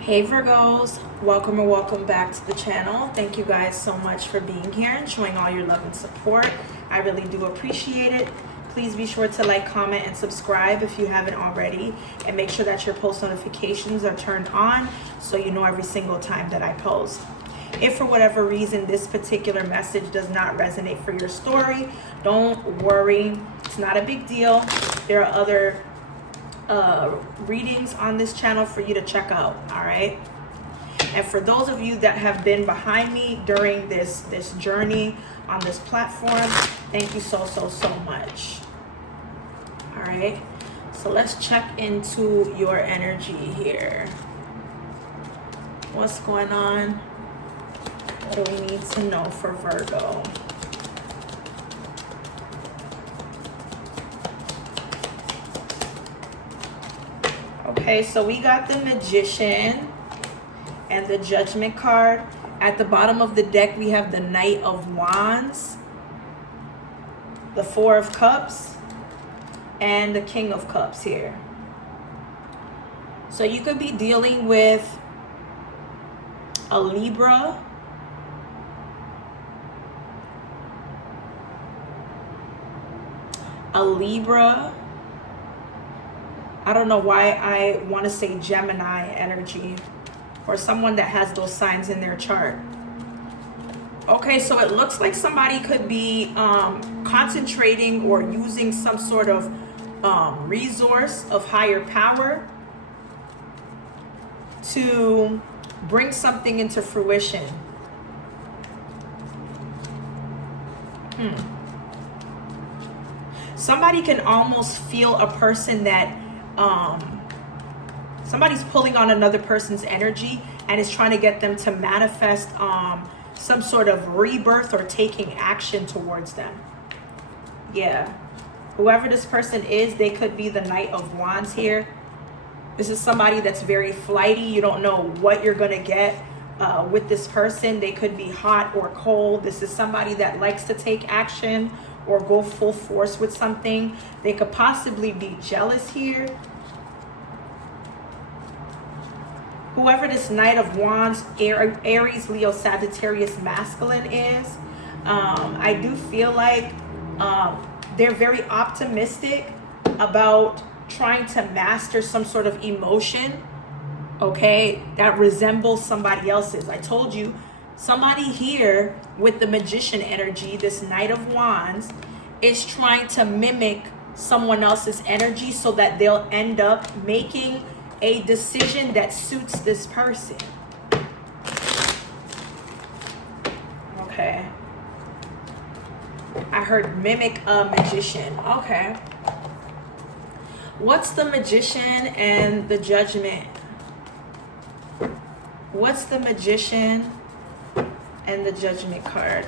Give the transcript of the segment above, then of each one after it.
Hey Virgos, welcome or welcome back to the channel. Thank you guys so much for being here and showing all your love and support. I really do appreciate it. Please be sure to like, comment, and subscribe if you haven't already. And make sure that your post notifications are turned on so you know every single time that I post. If for whatever reason this particular message does not resonate for your story, don't worry. It's not a big deal. There are other readings on this channel for you to check out. All right, and for those of you that have been behind me during this journey on this platform, thank you so much. All right, so let's check into your energy here. What's going on? What do we need to know for Virgo? Okay, so we got the Magician and the Judgment card. At the bottom of the deck, we have the Knight of Wands, the Four of Cups, and the King of Cups here. So you could be dealing with a Libra, I don't know why I want to say Gemini energy, or someone that has those signs in their chart. Okay, so it looks like somebody could be concentrating or using some sort of resource of higher power to bring something into fruition. Somebody can almost feel a person that somebody's pulling on another person's energy and is trying to get them to manifest some sort of rebirth or taking action towards them. Yeah, whoever this person is, they could be the Knight of Wands here. This is somebody that's very flighty. You don't know what you're gonna get with this person. They could be hot or cold. This is somebody that likes to take action or go full force with something. They could possibly be jealous here. Whoever this Knight of Wands, Aries, Leo, Sagittarius masculine is, I do feel like they're very optimistic about trying to master some sort of emotion, okay, that resembles somebody else's. I told you, somebody here with the Magician energy, this Knight of Wands, is trying to mimic someone else's energy so that they'll end up making a decision that suits this person. Okay. I heard mimic a magician. Okay. What's the Magician and the Judgment? What's the Magician and the Judgment card?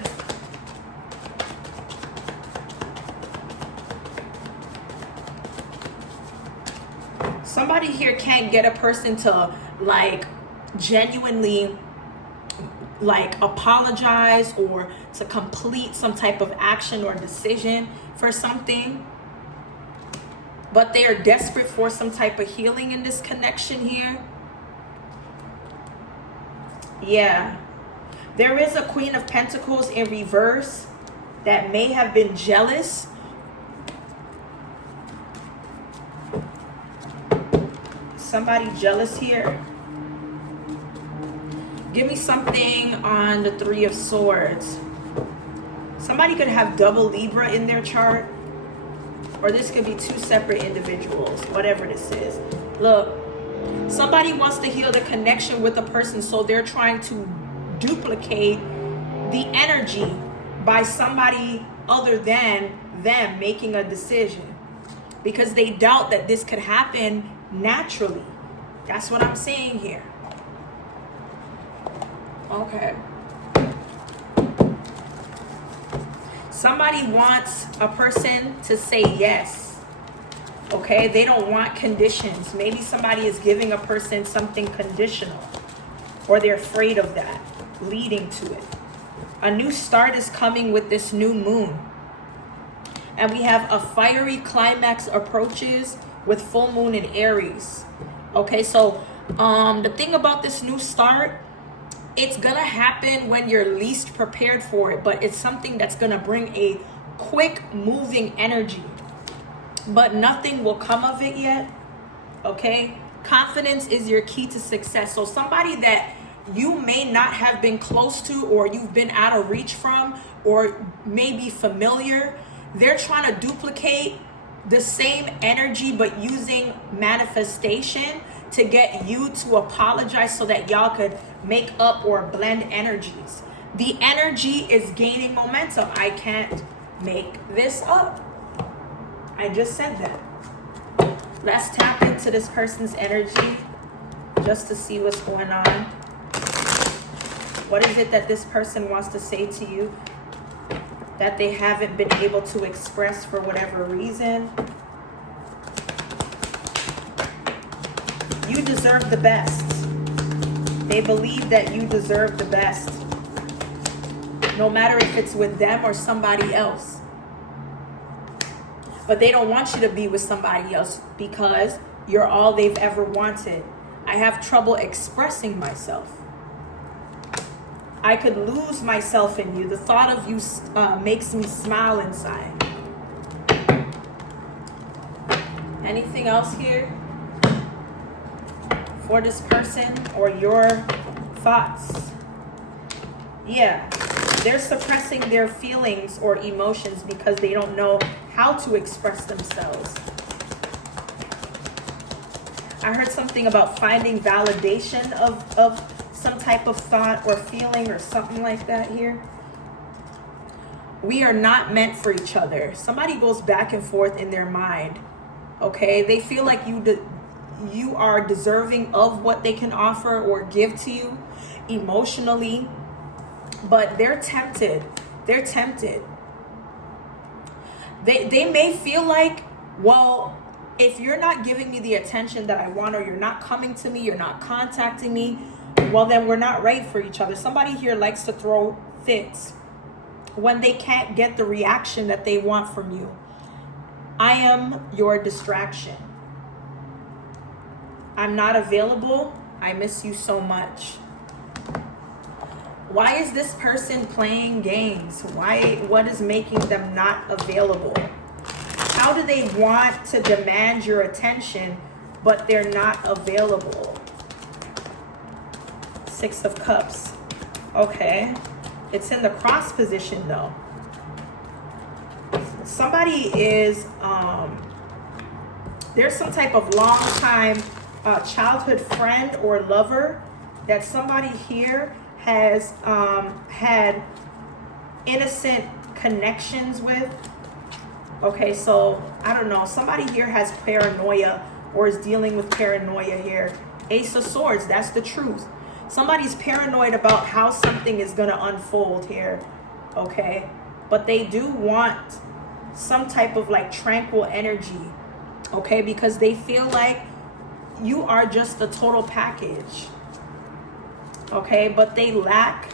Somebody here can't get a person to like genuinely like apologize or to complete some type of action or decision for something, but they are desperate for some type of healing in this connection here. Yeah, there is a Queen of Pentacles in reverse that may have been jealous. Somebody jealous here. Give me something on the Three of Swords. Somebody could have double Libra in their chart, or this could be two separate individuals, whatever this is. Look, somebody wants to heal the connection with a person, so they're trying to duplicate the energy by somebody other than them making a decision, because they doubt that this could happen naturally. That's what I'm saying here. Okay. Somebody wants a person to say yes. Okay, they don't want conditions. Maybe somebody is giving a person something conditional, or they're afraid of that leading to it. A new start is coming with this new moon. And we have a fiery climax approaches with full moon in Aries. Okay, so The thing about this new start, it's gonna happen when you're least prepared for it, but it's something that's gonna bring a quick moving energy, but nothing will come of it yet. Okay, confidence is your key to success. So somebody that you may not have been close to, or you've been out of reach from, or maybe familiar, they're trying to duplicate the same energy but using manifestation to get you to apologize so that y'all could make up or blend energies. The energy is gaining momentum. I can't make this up. I just said that. Let's tap into this person's energy just to see what's going on. What is it that this person wants to say to you that they haven't been able to express for whatever reason? You deserve the best. They believe that you deserve the best, no matter if it's with them or somebody else. But they don't want you to be with somebody else because you're all they've ever wanted. I have trouble expressing myself. I could lose myself in you. The thought of you makes me smile inside. Anything else here for this person or your thoughts? Yeah, they're suppressing their feelings or emotions because they don't know how to express themselves. I heard something about finding validation of some type of thought or feeling or something like that here. We are not meant for each other. Somebody goes back and forth in their mind. Okay, they feel like you are deserving of what they can offer or give to you emotionally, but they're tempted. They're tempted. They may feel like, well, if you're not giving me the attention that I want, or you're not coming to me, you're not contacting me, well, then we're not right for each other. Somebody here likes to throw fits when they can't get the reaction that they want from you. I am your distraction. I'm not available. I miss you so much. Why is this person playing games? What is making them not available? How do they want to demand your attention, but they're not available? Six of Cups. Okay. It's in the cross position though. Somebody is, there's some type of long time childhood friend or lover that somebody here has had innocent connections with. Okay, so I don't know. Somebody here has paranoia or is dealing with paranoia here. Ace of Swords, that's the truth. Somebody's paranoid about how something is going to unfold here. Okay, but they do want some type of like tranquil energy. Okay, because they feel like you are just the total package. Okay, but they lack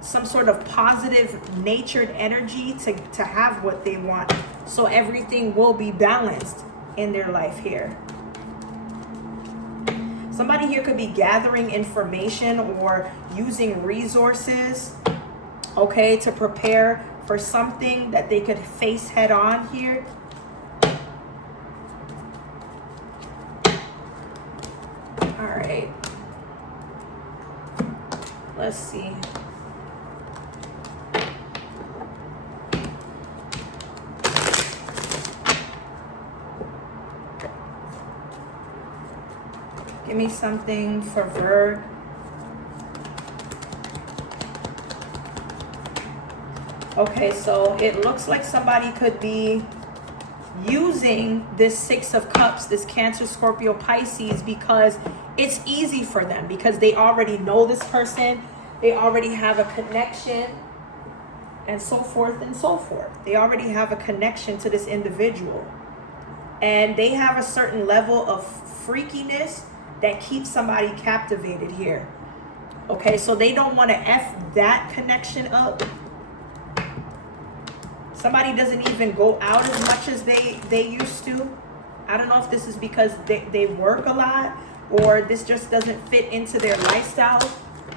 some sort of positive natured energy to have what they want. So everything will be balanced in their life here. Somebody here could be gathering information or using resources, okay, to prepare for something that they could face head on here. All right. Let's see. Give me something for Virg. Okay, so it looks like somebody could be using this Six of Cups, this Cancer, Scorpio, Pisces, because it's easy for them, because they already know this person, they already have a connection, and so forth and so forth. They already have a connection to this individual, and they have a certain level of freakiness that keeps somebody captivated here. Okay, so they don't want to F that connection up. Somebody doesn't even go out as much as they used to. I don't know if this is because they work a lot, or this just doesn't fit into their lifestyle,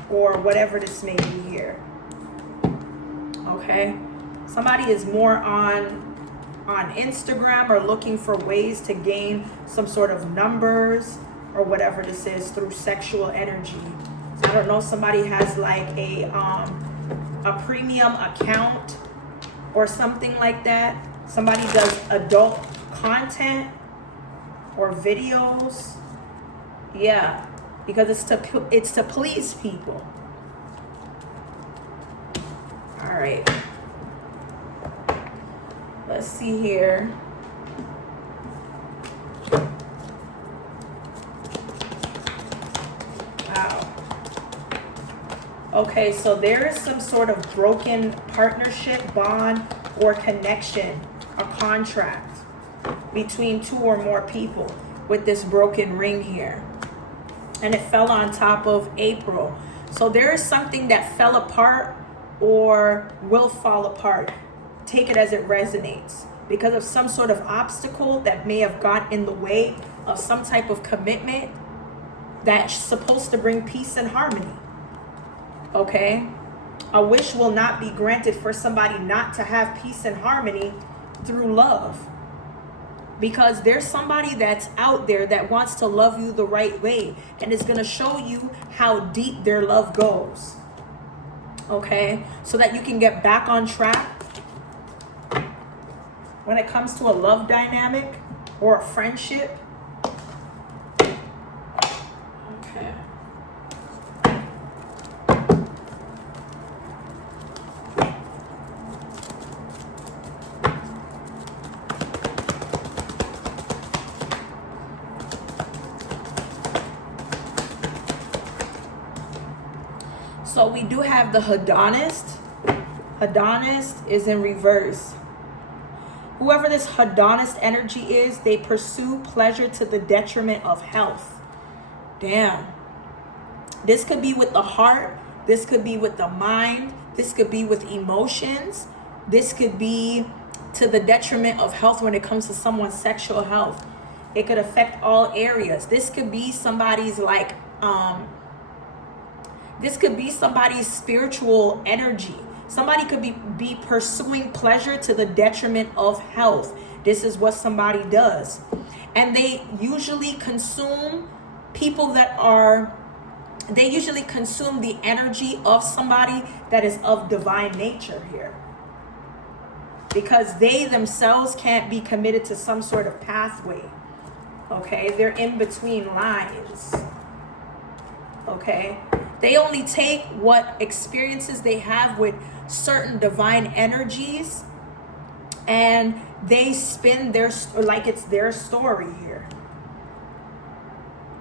or whatever this may be here. Okay, somebody is more on Instagram or looking for ways to gain some sort of numbers or whatever this is through sexual energy. So I don't know, somebody has like a premium account or something like that. Somebody does adult content or videos. Yeah, because it's to please people. All right. Let's see here. Wow. Okay, so there is some sort of broken partnership, bond, or connection, a contract between two or more people with this broken ring here. And it fell on top of April. So there is something that fell apart or will fall apart. Take it as it resonates, because of some sort of obstacle that may have got in the way of some type of commitment that's supposed to bring peace and harmony. Okay? A wish will not be granted for somebody not to have peace and harmony through love. Because there's somebody that's out there that wants to love you the right way and is going to show you how deep their love goes. Okay? So that you can get back on track when it comes to a love dynamic or a friendship. Okay. So we do have the hedonist. Hedonist is in reverse. Whoever this hedonist energy is, they pursue pleasure to the detriment of health. Damn. This could be with the heart. This could be with the mind. This could be with emotions. This could be to the detriment of health when it comes to someone's sexual health. It could affect all areas. This could be somebody's this could be somebody's spiritual energy. Somebody could be pursuing pleasure to the detriment of health. This is what somebody does. And they usually consume they usually consume the energy of somebody that is of divine nature here. Because they themselves can't be committed to some sort of pathway. Okay, they're in between lines. Okay, they only take what experiences they have with certain divine energies and they spin like it's their story here.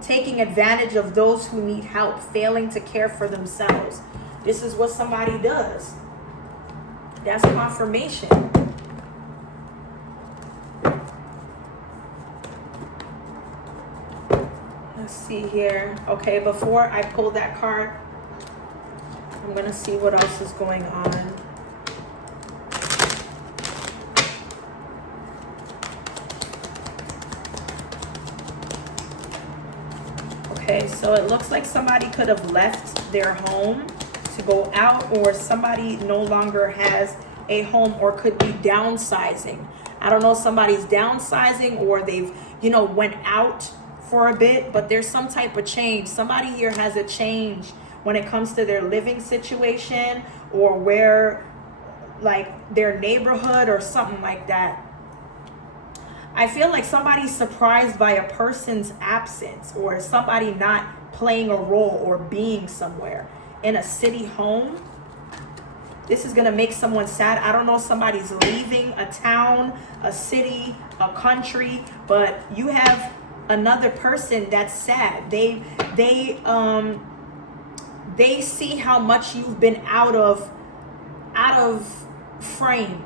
Taking advantage of those who need help, failing to care for themselves. This is what somebody does. That's confirmation. Let's see here. Okay, before I pull that card, I'm going to see what else is going on. Okay, so it looks like somebody could have left their home to go out, or somebody no longer has a home or could be downsizing. I don't know, somebody's downsizing or they've, went out for a bit, but there's some type of change. Somebody here has a change when it comes to their living situation or where, like, their neighborhood or something like that. I feel like somebody's surprised by a person's absence or somebody not playing a role or being somewhere in a city home. This is going to make someone sad. I don't know, somebody's leaving a town, a city, a country, but you have another person that's sad. They see how much you've been out of frame.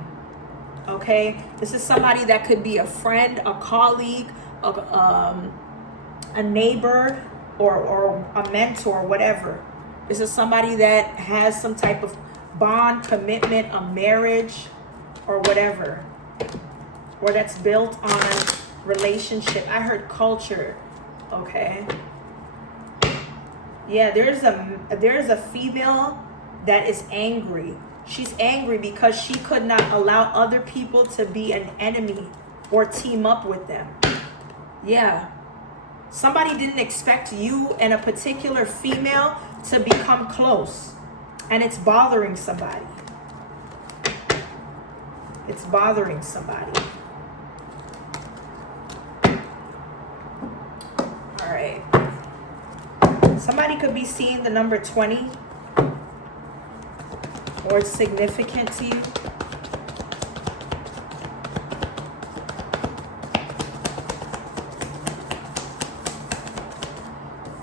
Okay, this is somebody that could be a friend, a colleague, a neighbor, or a mentor, whatever. This is somebody that has some type of bond, commitment, a marriage, or whatever, or that's built on relationship. I heard culture. Okay, Yeah, there's a female that is angry. She's angry because she could not allow other people to be an enemy or team up with them. Yeah. Somebody didn't expect you and a particular female to become close. And it's bothering somebody. It's bothering somebody. All right. Somebody could be seeing the number 20. Or it's significant to you.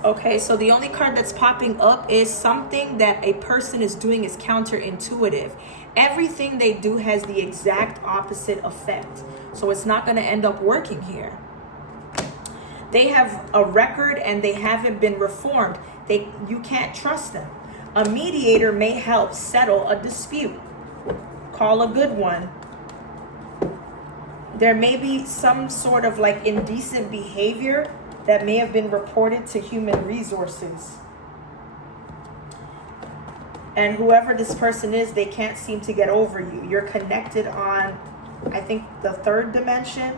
Okay, so the only card that's popping up is something that a person is doing is counterintuitive. Everything they do has the exact opposite effect. So it's not going to end up working here. They have a record and they haven't been reformed. You can't trust them. A mediator may help settle a dispute. Call a good one. There may be some sort of like indecent behavior that may have been reported to human resources. And whoever this person is, they can't seem to get over you. You're connected on, I think, the third dimension.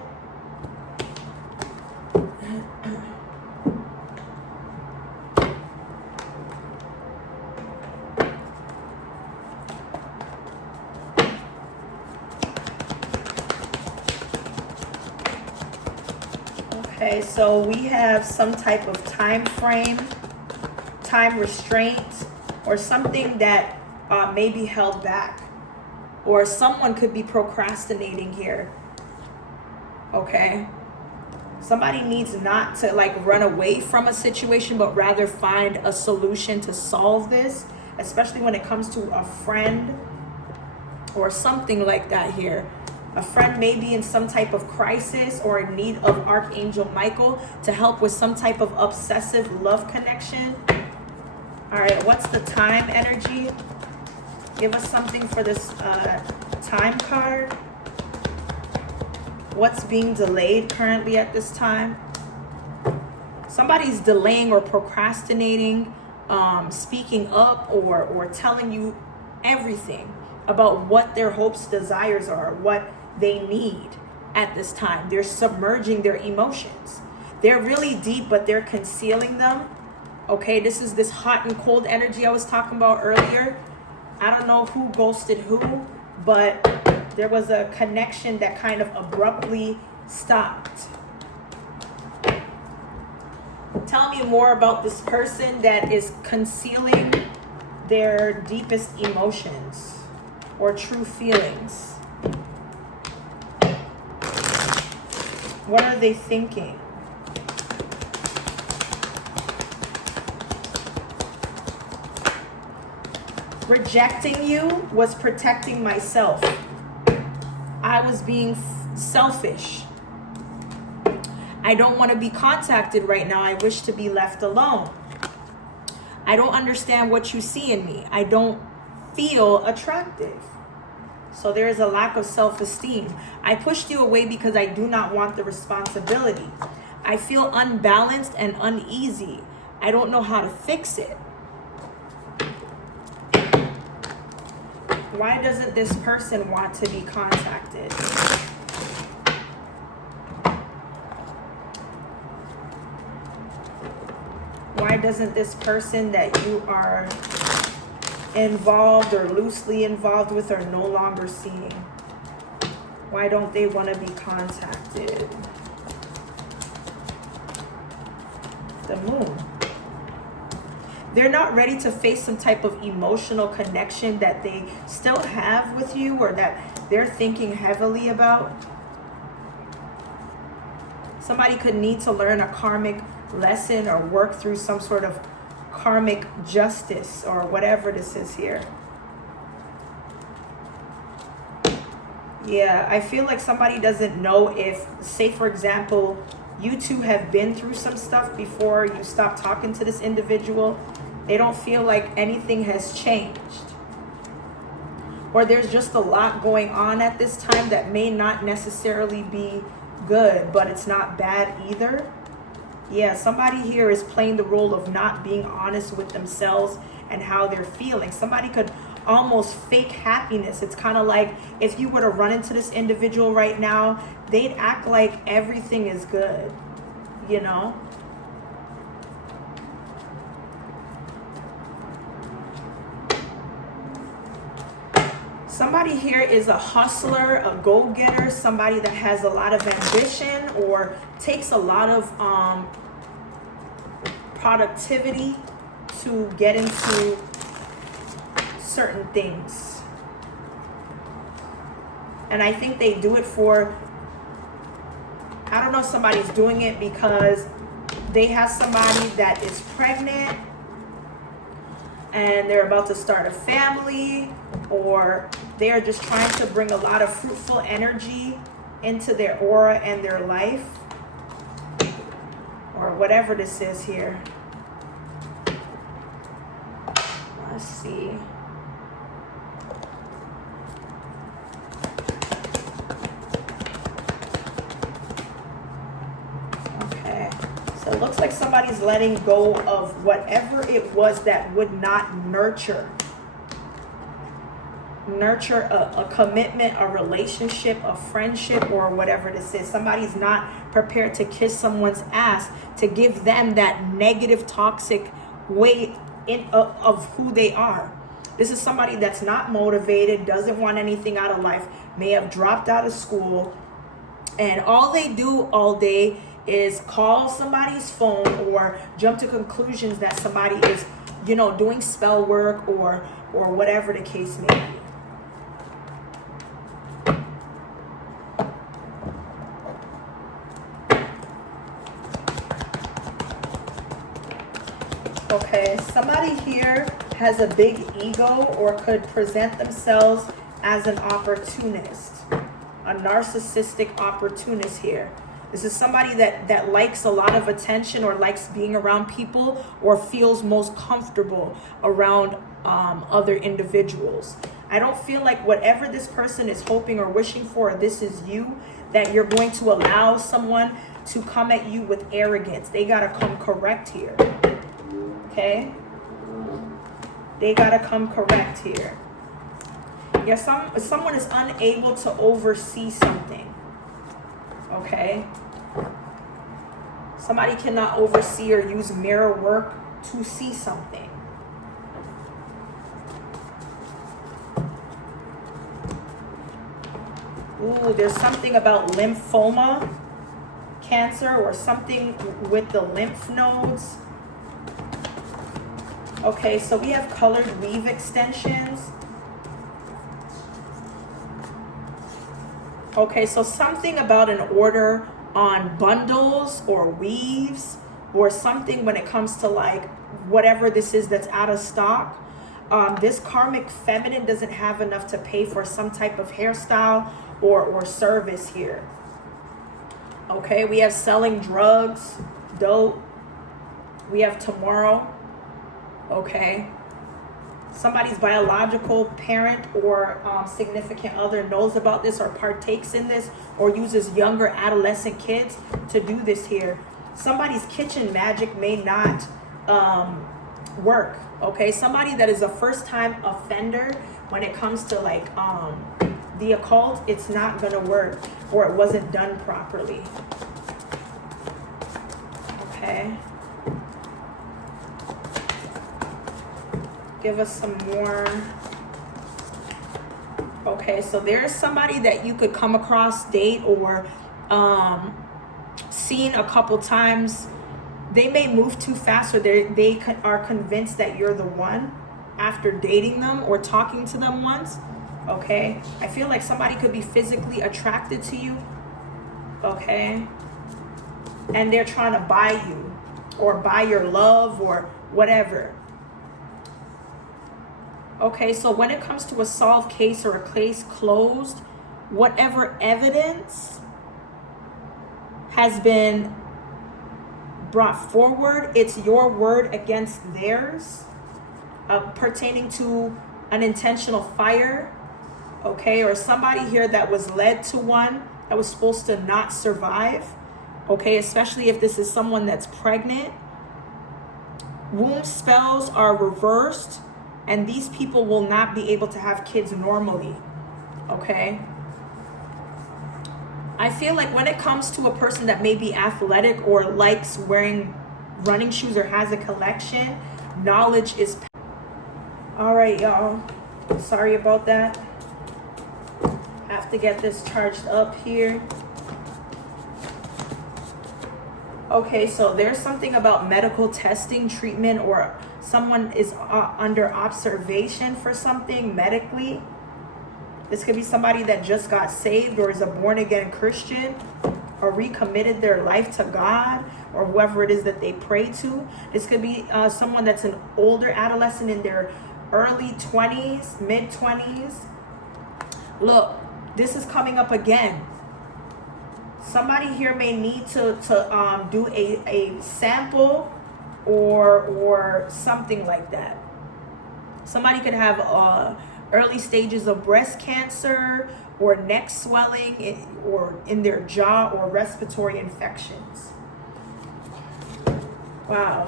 Okay, so we have some type of time frame, time restraint, or something that may be held back. Or someone could be procrastinating here. Okay? Somebody needs not to like run away from a situation, but rather find a solution to solve this, especially when it comes to a friend or something like that here. A friend may be in some type of crisis or in need of Archangel Michael to help with some type of obsessive love connection. All right, what's the time energy? Give us something for this time card. What's being delayed currently at this time? Somebody's delaying or procrastinating, speaking up or telling you everything about what their hopes, desires are, what they need at this time. They're submerging their emotions. They're really deep, but they're concealing them. Okay, this is this hot and cold energy I was talking about earlier. I don't know who ghosted who, but there was a connection that kind of abruptly stopped. Tell me more about this person that is concealing their deepest emotions or true feelings. What are they thinking? Rejecting you was protecting myself. I was being selfish. I don't want to be contacted right now. I wish to be left alone. I don't understand what you see in me. I don't feel attractive. So there is a lack of self-esteem. I pushed you away because I do not want the responsibility. I feel unbalanced and uneasy. I don't know how to fix it. Why doesn't this person want to be contacted? Why doesn't this person that you are involved or loosely involved with or no longer seeing? Why don't they want to be contacted? The Moon. They're not ready to face some type of emotional connection that they still have with you or that they're thinking heavily about. Somebody could need to learn a karmic lesson or work through some sort of karmic justice or whatever this is here. Yeah, I feel like somebody doesn't know if, say for example, you two have been through some stuff before you stop talking to this individual. They don't feel like anything has changed. Or there's just a lot going on at this time that may not necessarily be good, but it's not bad either. Yeah, somebody here is playing the role of not being honest with themselves and how they're feeling. Somebody could almost fake happiness. It's kind of like if you were to run into this individual right now, they'd act like everything is good, you know? Somebody here is a hustler, a go-getter, somebody that has a lot of ambition or takes a lot of productivity to get into certain things. And I think they do it for, I don't know if somebody's doing it because they have somebody that is pregnant and they're about to start a family, or they're just trying to bring a lot of fruitful energy into their aura and their life, or whatever this is here. Let's see. Okay, so it looks like somebody's letting go of whatever it was that would not nurture a commitment, a relationship, a friendship, or whatever this is. Somebody's not prepared to kiss someone's ass to give them that negative, toxic way of who they are. This is somebody that's not motivated, doesn't want anything out of life, may have dropped out of school, and all they do all day is call somebody's phone or jump to conclusions that somebody is, you know, doing spell work or whatever the case may be. Okay, somebody here has a big ego or could present themselves as an opportunist, a narcissistic opportunist here. This is somebody that likes a lot of attention or likes being around people or feels most comfortable around other individuals. I don't feel like whatever this person is hoping or wishing for, this is you, that you're going to allow someone to come at you with arrogance. They got to come correct here. Okay? They got to come correct here. Yeah, someone is unable to oversee something. Okay? Somebody cannot oversee or use mirror work to see something. Ooh, there's something about lymphoma, cancer, or something with the lymph nodes. Okay, so we have colored weave extensions. Okay, so something about an order on bundles or weaves or something when it comes to like whatever this is that's out of stock. This karmic feminine doesn't have enough to pay for some type of hairstyle or service here. Okay, we have selling drugs, dope. We have tomorrow. Okay, somebody's biological parent or significant other knows about this or partakes in this or uses younger adolescent kids to do this here. Somebody's kitchen magic may not work. Okay, somebody that is a first-time offender when it comes to like the occult, it's not gonna work or it wasn't done properly. Okay. Give us some more. Okay, so there's somebody that you could come across, date, or seen a couple times. They may move too fast, or they are convinced that you're the one after dating them or talking to them once. Okay, I feel like somebody could be physically attracted to you. Okay, and they're trying to buy you or buy your love or whatever. Okay, so when it comes to a solved case or a case closed, whatever evidence has been brought forward, it's your word against theirs, pertaining to an intentional fire, okay, or somebody here that was led to one that was supposed to not survive, Okay, especially if this is someone that's pregnant. Womb spells are reversed, and these people will not be able to have kids normally. Okay? I feel like when it comes to a person that may be athletic or likes wearing running shoes or has a collection, knowledge is power. All right, y'all. Sorry about that. Have to get this charged up here. Okay, so there's something about medical testing, treatment, or someone is under observation for something medically. This could be somebody that just got saved or is a born-again Christian or recommitted their life to God or whoever it is that they pray to. This could be someone that's an older adolescent in their early 20s, mid-20s. Look, this is coming up again. Somebody here may need to do a sample or something like that. Somebody could have early stages of breast cancer or neck swelling or in their jaw or respiratory infections. Wow.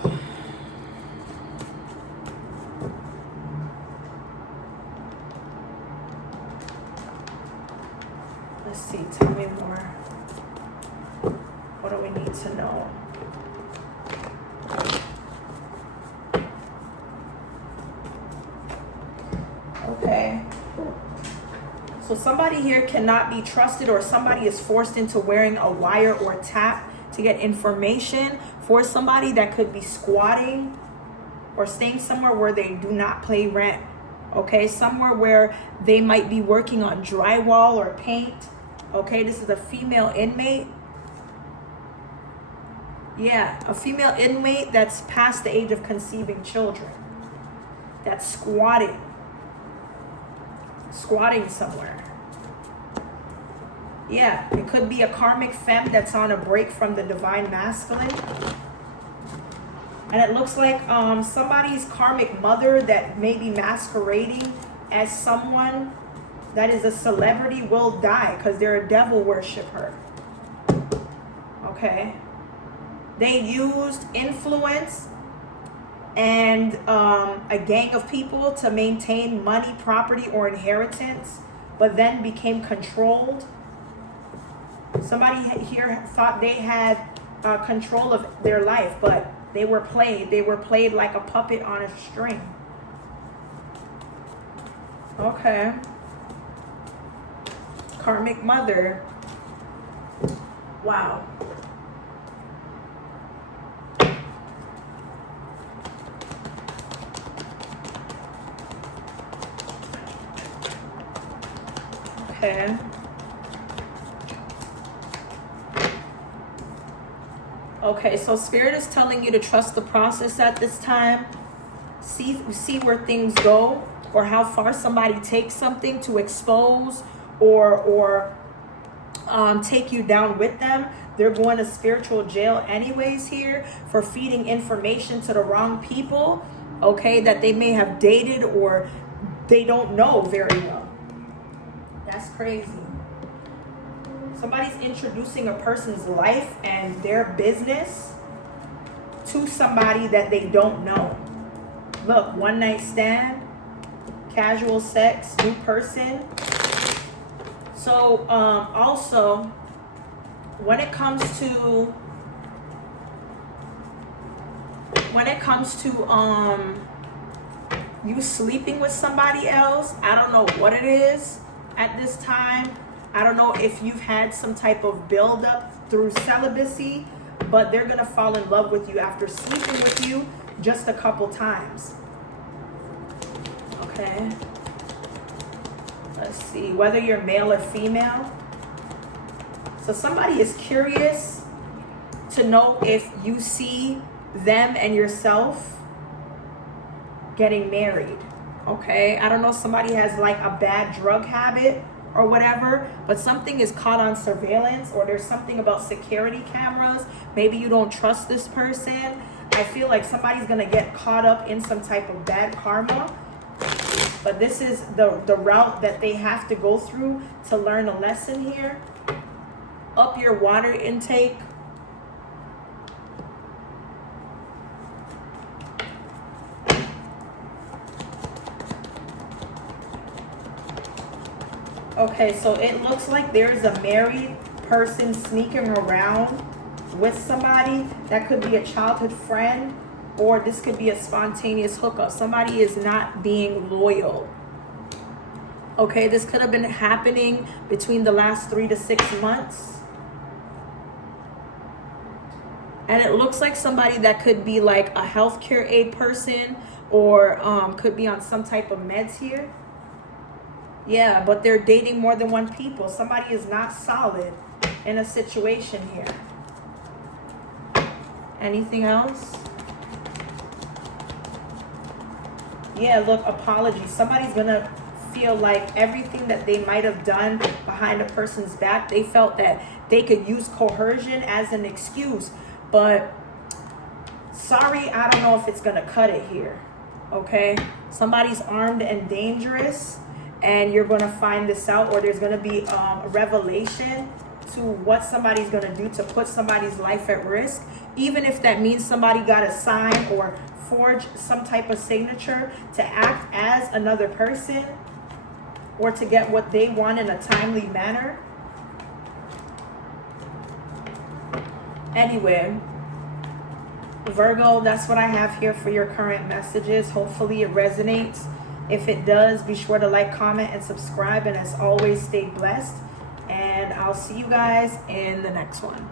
Let's see, tell me more. What do we need to know? Okay. So somebody here cannot be trusted, or somebody is forced into wearing a wire or tap to get information. For somebody that could be squatting or staying somewhere where they do not pay rent. Okay, somewhere where they might be working on drywall or paint. Okay, this is a female inmate. Yeah, a female inmate that's past the age of conceiving children. That's squatting somewhere. Yeah, it could be a karmic femme that's on a break from the divine masculine. And it looks like somebody's karmic mother that may be masquerading as someone that is a celebrity will die because they're a devil worshiper. Okay. They used influence and a gang of people to maintain money, property, or inheritance, but then became controlled. Somebody here thought they had control of their life, but they were played. They were played like a puppet on a string. Okay. Karmic mother. Wow. Okay. Okay, so Spirit is telling you to trust the process at this time. See where things go, or how far somebody takes something to expose or take you down with them. They're going to spiritual jail anyways here for feeding information to the wrong people, okay, that they may have dated or they don't know very well. That's crazy. Somebody's introducing a person's life and their business to somebody that they don't know. Look, one night stand, casual sex, new person. So also, when it comes to you sleeping with somebody else, I don't know what it is at this time. I don't know if you've had some type of buildup through celibacy, but they're going to fall in love with you after sleeping with you just a couple times. Okay. Let's see, whether you're male or female. So somebody is curious to know if you see them and yourself getting married. Okay. I don't know, somebody has like a bad drug habit or whatever, but something is caught on surveillance, or there's something about security cameras. Maybe you don't trust this person. I feel like somebody's gonna get caught up in some type of bad karma, but this is the route that they have to go through to learn a lesson here. Up your water intake. Okay, so it looks like there's a married person sneaking around with somebody. That could be a childhood friend, or this could be a spontaneous hookup. Somebody is not being loyal. Okay, this could have been happening between the last 3 to 6 months. And it looks like somebody that could be like a healthcare aid person, or could be on some type of meds here. Yeah, but they're dating more than one people. Somebody is not solid in a situation here. Anything else? Yeah, look, apologies. Somebody's going to feel like everything that they might have done behind a person's back, they felt that they could use coercion as an excuse. But sorry, I don't know if it's going to cut it here. Okay? Somebody's armed and dangerous, and you're going to find this out, or there's going to be a revelation to what somebody's going to do to put somebody's life at risk, even if that means somebody got to sign or forge some type of signature to act as another person, or to get what they want in a timely manner. Anyway, Virgo, that's what I have here for your current messages. Hopefully it resonates. If it does, be sure to like, comment, and subscribe. And as always, stay blessed. And I'll see you guys in the next one.